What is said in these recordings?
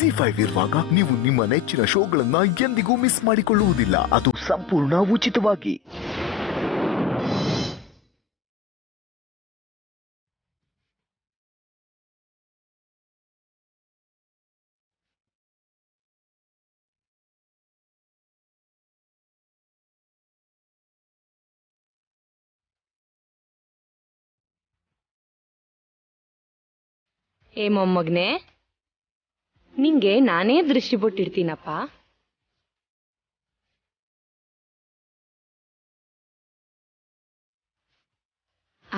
ZEE5 ಇರುವಾಗ ನೀವು ನಿಮ್ಮ ನೆಚ್ಚಿನ ಶೋಗಳನ್ನ ಎಂದಿಗೂ ಮಿಸ್ ಮಾಡಿಕೊಳ್ಳುವುದಿಲ್ಲ. ಅದು ಸಂಪೂರ್ಣ ಉಚಿತವಾಗಿ. ಏ ಮೊಮ್ಮಗನೆ, ನಿಂಗೆ ನಾನೇ ದೃಷ್ಟಿ ಬೊಟ್ಟಿಡ್ತೀನಪ್ಪ.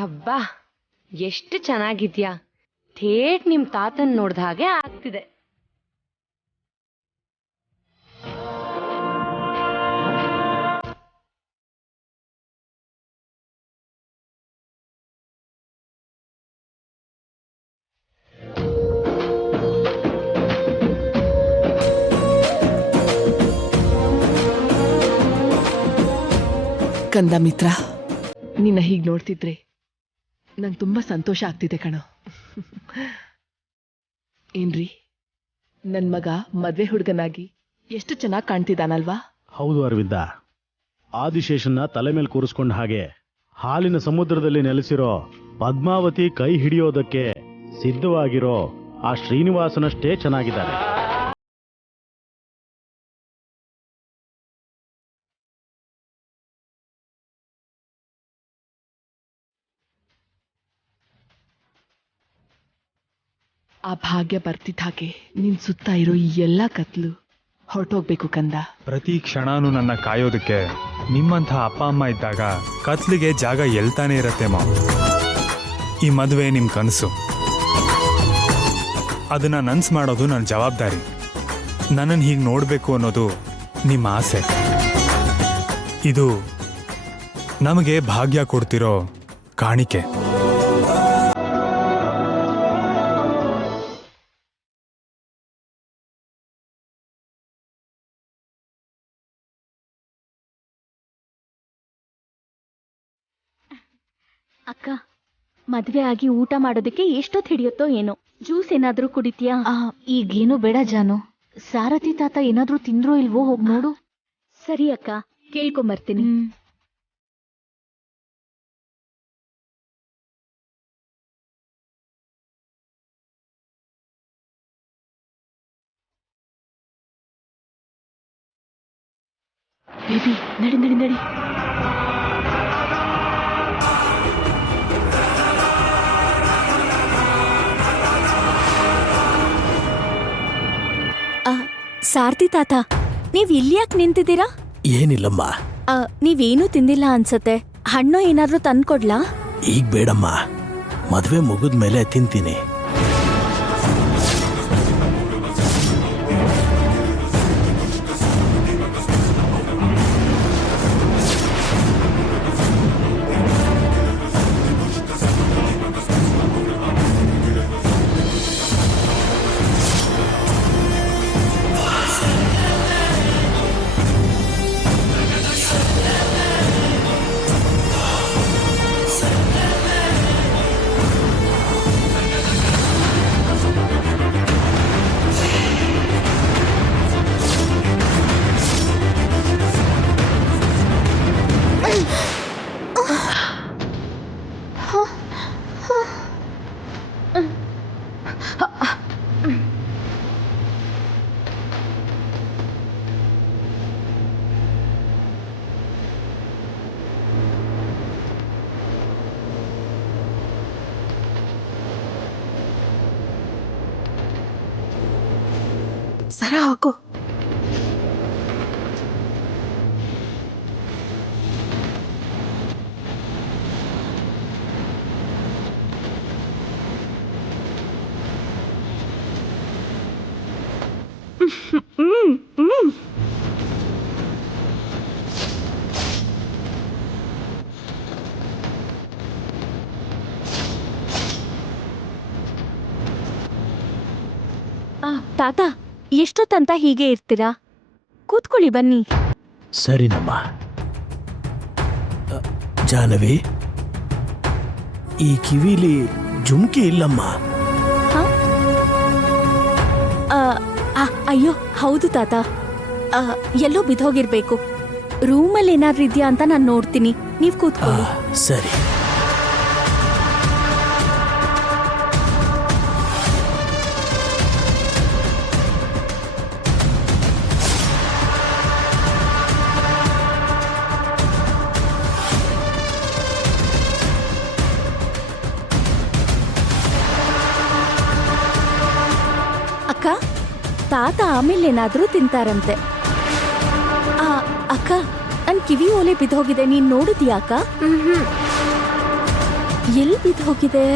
ಅಬ್ಬಾ, ಎಷ್ಟು ಚೆನ್ನಾಗಿದ್ಯಾ. ಥೇಟ್ ನಿಮ್ ತಾತನ್ ನೋಡ್ದ ಹಾಗೆ ಆಗ್ತಿದೆ. ಕಂದ ಮಿತ್ರ, ನಿನ್ನ ಹೀಗೆ ನೋಡ್ತಿದ್ರೆ ನಂಗೆ ತುಂಬಾ ಸಂತೋಷ ಆಗ್ತಿದೆ ಕಣೋ. ಏನ್ರಿ, ನನ್ ಮಗ ಮದ್ವೆ ಹುಡುಗನಾಗಿ ಎಷ್ಟು ಚೆನ್ನಾಗಿ ಕಾಣ್ತಿದ್ದಾನಲ್ವಾ? ಹೌದು ಅರವಿಂದ, ಆದಿಶೇಷನ್ನ ತಲೆ ಮೇಲೆ ಕೂರಿಸ್ಕೊಂಡ ಹಾಗೆ ಹಾಲಿನ ಸಮುದ್ರದಲ್ಲಿ ನೆಲೆಸಿರೋ ಪದ್ಮಾವತಿ ಕೈ ಹಿಡಿಯೋದಕ್ಕೆ ಸಿದ್ಧವಾಗಿರೋ ಆ ಶ್ರೀನಿವಾಸನಷ್ಟೇ ಚೆನ್ನಾಗಿದ್ದಾರೆ. ಆ ಭಾಗ್ಯ ಬರ್ತಿದ್ದ ಹಾಗೆ ನಿನ್ ಸುತ್ತ ಇರೋ ಈ ಎಲ್ಲಾ ಕತ್ಲು ಹೊರಟೋಗ್ಬೇಕು ಕಂದ. ಪ್ರತಿ ಕ್ಷಣನೂ ನನ್ನ ಕಾಯೋದಕ್ಕೆ ನಿಮ್ಮಂಥ ಅಪ್ಪ ಅಮ್ಮ ಇದ್ದಾಗ ಕತ್ಲಿಗೆ ಜಾಗ ಎಲ್ತಾನೆ ಇರತ್ತೆ ಮಾವ. ಈ ಮದುವೆ ನಿಮ್ ಕನಸು, ಅದನ್ನ ನನ್ಸ್ ಮಾಡೋದು ನನ್ನ ಜವಾಬ್ದಾರಿ. ನನ್ನನ್ನು ಹೀಗೆ ನೋಡಬೇಕು ಅನ್ನೋದು ನಿಮ್ಮ ಆಸೆ. ಇದು ನಮಗೆ ಭಾಗ್ಯ ಕೊಡ್ತಿರೋ ಕಾಣಿಕೆ. ಅಕ್ಕ, ಮದ್ವೆ ಆಗಿ ಊಟ ಮಾಡೋದಕ್ಕೆ ಎಷ್ಟೊತ್ತು ಹಿಡಿಯುತ್ತೋ ಏನೋ. ಜ್ಯೂಸ್ ಏನಾದ್ರೂ ಕುಡಿತೀಯಾ? ಈಗೇನು ಬೇಡ ಜಾನು. ಸಾರಥಿ ತಾತ ಏನಾದ್ರೂ ತಿಂದ್ರೋ ಇಲ್ವೋ ಹೋಗ್ ನೋಡು. ಸರಿ ಅಕ್ಕ, ಕೇಳ್ಕೊಂಬರ್ತೀನಿ. ಬೇಬಿ, ನಡಿ ನಡಿ ನಡಿ. ಸಾರಥಿ ತಾತ, ನೀವ್ ಇಲ್ಲಿ ಯಾಕೆ ನಿಂತಿದ್ದೀರಾ? ಏನಿಲ್ಲಮ್ಮ, ನೀವೇನೂ ತಿಂದಿಲ್ಲ ಅನ್ಸತ್ತೆ. ಹಣ್ಣು ಏನಾದ್ರೂ ತಂದ್ಕೊಡ್ಲಾ? ಈಗ ಬೇಡಮ್ಮ, ಮದ್ವೆ ಮುಗಿದ್ಮೇಲೆ ತಿಂತೀನಿ. ಸರ ಹಾಕೋ. ತಾತ, ಎಷ್ಟೊತ್ತಂತ ಹೀಗೆ ಇರ್ತೀರಾ? ಕೂತ್ಕೊಳ್ಳಿ, ಬನ್ನಿ. ಸರಿನಮ್ಮ. ಜಾನವಿ, ಈ ಕಿವಿಲಿ ಜುಮ್ಕಿ ಇಲ್ಲಮ್ಮ. ಅಯ್ಯೋ ಹೌದು ತಾತ. ಎಲ್ಲೋ ಬಿದ್ದೋಗಿರ್ಬೇಕು. ರೂಮಲ್ಲಿ ಏನಾದ್ರೂ ಇದೆಯಾ ಅಂತ ನಾನು ನೋಡ್ತೀನಿ, ನೀವ್ ಕೂತ್ಕೊಳ್ಳಿ. ಸರಿ. ಅಕ್ಕ, ತಾತ ಆಮೇಲೆ ಏನಾದ್ರೂ ತಿಂತಾರಂತೆ. ಅಕ್ಕ, ನನ್ ಕಿವಿ ಓಲೆ ಬಿದ್ದೋಗಿದೆ, ನೀನ್ ನೋಡಿದ್ಯಾ ಅಕ್ಕ? ಎಲ್ಲಿ ಬಿದ್ದೋಗಿದೆ?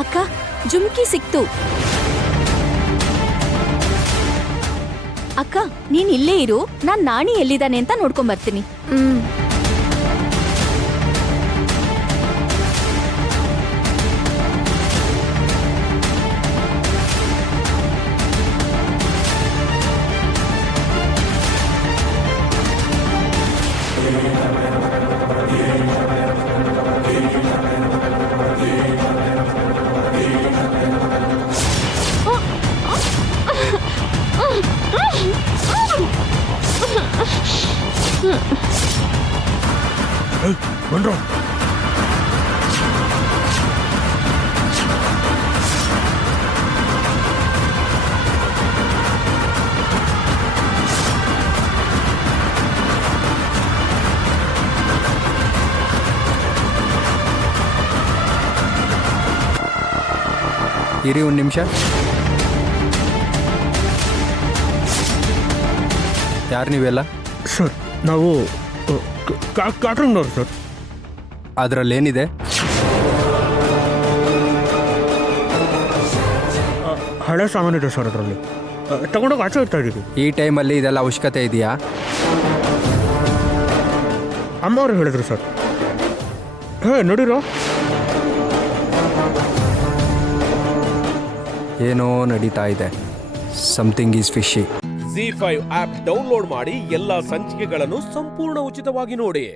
ಅಕ್ಕ, ಜುಮ್ಕಿ ಸಿಕ್ತು. ಅಕ್ಕ, ನೀನ್ ಇಲ್ಲೇ ಇರು, ನಾನ್ ನಾಣಿ ಎಲ್ಲಿದ್ದಾನೆ ಅಂತ ನೋಡ್ಕೊಂಡ್ ಬರ್ತೀನಿ. ಇರಿ ಒಂದು ನಿಮಿಷ. ಯಾರು ನೀವೆಲ್ಲ? ಸರ್, ನಾವು ಕ್ಯಾಟ್ರಿಂಗ್ನವ್ರು ಸರ್. ಅದರಲ್ಲೇನಿದೆ? ಹಳೆ ಸಾಮಾನಿದೆ ಸರ್, ಅದರಲ್ಲಿ ತಗೊಂಡೋಗಿ ಆಚೆ ಇಡ್ತಾ ಇದ್ದೀವಿ. ಈ ಟೈಮಲ್ಲಿ ಇದೆಲ್ಲ ಅವಶ್ಯಕತೆ ಇದೆಯಾ? ಅಮ್ಮವ್ರು ಹೇಳಿದ್ರು ಸರ್. ನೋಡಿರೋ, ಏನೋ ನಡೀತಾ ಇದೆ. Something is fishy. ZEE5 app download ಮಾಡಿ ಎಲ್ಲಾ ಸಂಚಿಕೆಗಳನ್ನು ಸಂಪೂರ್ಣ ಉಚಿತವಾಗಿ ನೋಡಿ.